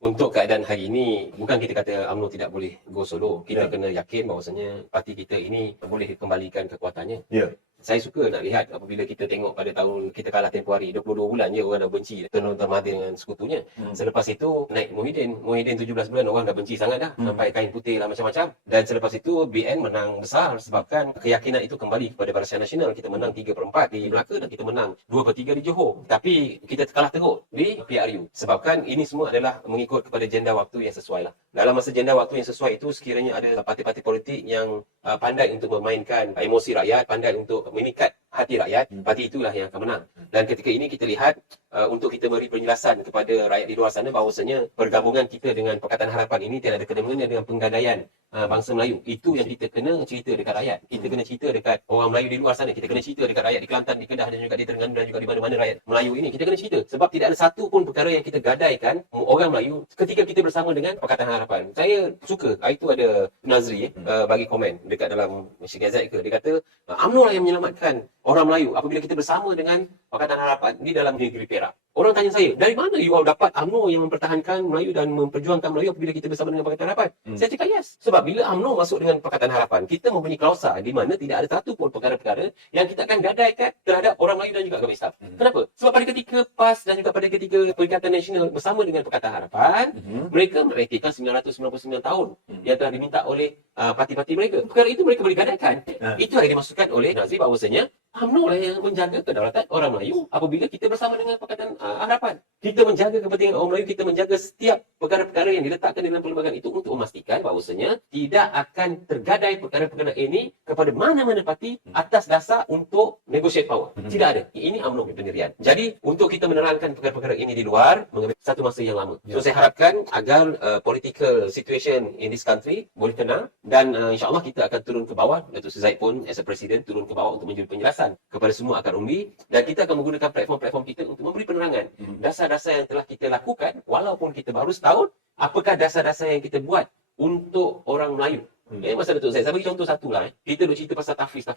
Untuk keadaan hari ini, bukan kita kata UMNO tidak boleh go solo. Kita kena yakin bahawasanya parti kita ini boleh kembalikan kekuatannya. Saya suka nak lihat apabila kita tengok pada tahun kita kalah tempoh hari, 22 bulan je orang dah benci Tun Mahathir dengan sekutunya. Selepas itu naik Muhyiddin 17 bulan orang dah benci sangat dah. Sampai kain putih lah macam-macam. Dan selepas itu BN menang besar sebabkan keyakinan itu kembali kepada Barisan Nasional. Kita menang 3/4 di Melaka dan kita menang 2/3 di Johor. Tapi kita kalah teruk di PRU. Sebabkan ini semua adalah mengikut kepada jenda waktu yang sesuai lah. Dalam masa jenda waktu yang sesuai itu, sekiranya ada parti-parti politik yang pandai untuk memainkan emosi rakyat, pandai untuk memikat hati rakyat, parti itulah yang akan menang. Dan ketika ini kita lihat untuk kita beri penjelasan kepada rakyat di luar sana bahawasanya pergabungan kita dengan Pakatan Harapan ini tidak ada kena-mengena dengan penggadaian bangsa Melayu. Itu yang kita kena cerita dekat rakyat. Kita kena cerita dekat orang Melayu di luar sana. Kita kena cerita dekat rakyat di Kelantan, di Kedah dan juga di Terengganu dan juga di mana-mana rakyat Melayu ini. Kita kena cerita. Sebab tidak ada satu pun perkara yang kita gadaikan orang Melayu ketika kita bersama dengan Pakatan Harapan. Saya suka, itu ada Nazri bagi komen dekat dalam Malaysia Gazette ke. Dia kata, UMNO lah yang menyelamatkan orang Melayu apabila kita bersama dengan Pakatan Harapan di dalam negeri Perak. Orang tanya saya, dari mana you all dapat UMNO yang mempertahankan Melayu dan memperjuangkan Melayu apabila kita bersama dengan Pakatan Harapan? Saya cakap yes. Sebab bila UMNO masuk dengan Pakatan Harapan, kita mempunyai klausa di mana tidak ada satu pun perkara-perkara yang kita akan gadaikan terhadap orang Melayu dan juga agama Islam. Kenapa? Sebab pada ketika PAS dan juga pada ketika Perikatan Nasional bersama dengan Pakatan Harapan, mereka merektikan 999 tahun yang telah diminta oleh parti-parti mereka. Perkara itu mereka boleh gadaikan. Itu yang dimaksudkan oleh Nazri bahawasanya UMNO lah yang menjaga kedaulatan orang Melayu apabila kita bersama dengan Pakatan Harapan. Kita menjaga kepentingan orang Melayu, kita menjaga setiap perkara-perkara yang diletakkan dalam perlembagaan itu untuk memastikan bahawasanya tidak akan tergadai perkara-perkara ini kepada mana-mana parti atas dasar untuk negotiate power. Tidak ada. Ini UMNO pendirian. Jadi, untuk kita menerangkan perkara-perkara ini di luar, mengambil satu masa yang lama. So, saya harapkan agar political situation in this country boleh tenang dan insyaAllah kita akan turun ke bawah. Datuk Seri Zaid pun as a president turun ke bawah untuk menjadi penjelasan kepada semua akar umbi dan kita akan menggunakan platform-platform kita untuk memberi penerangan dasar-dasar yang telah kita lakukan walaupun kita baru setahun, apakah dasar-dasar yang kita buat untuk orang Melayu. Masa Datuk Zaid, saya bagi contoh satu lah. Kita duk cerita pasal tahfiz.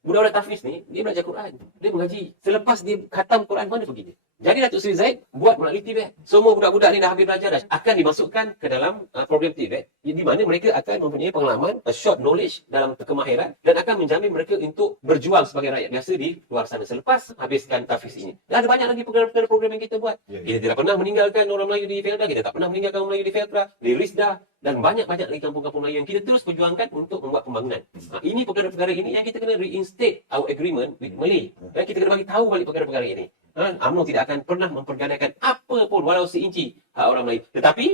Budak-budak tahfiz ni, dia belajar Quran, dia mengaji. Selepas dia khatam Quran, mana pergi dia? Jadi Datuk Seri Zaid buat melalui TVET. Semua budak-budak ni dah habis belajar dah akan dimasukkan ke dalam program TVET di mana mereka akan mempunyai pengalaman, short knowledge dalam kemahiran dan akan menjamin mereka untuk berjuang sebagai rakyat biasa di luar sana selepas habiskan tahfiz ini. Dan ada banyak lagi perkara-perkara program yang kita buat. Kita tidak pernah meninggalkan orang Melayu di Felda, kita tak pernah meninggalkan orang Melayu di Feltra, di Risda dan banyak-banyak lagi kampung-kampung Melayu yang kita terus perjuangkan untuk membuat pembangunan. Ini perkara-perkara ini yang kita kena reinstate our agreement with Malay. Dan kita kena bagi tahu balik perkara-perkara ini. UMNO tidak akan pernah mempergadaikan apa pun walau seinci hak orang Melayu. Tetapi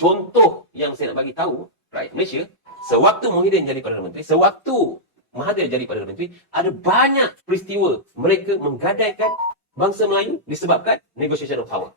contoh yang saya nak bagi tahu rakyat Malaysia, sewaktu Muhyiddin jadi Perdana Menteri, sewaktu Mahathir jadi Perdana Menteri, ada banyak peristiwa mereka menggadaikan bangsa Melayu disebabkan negotiation of power.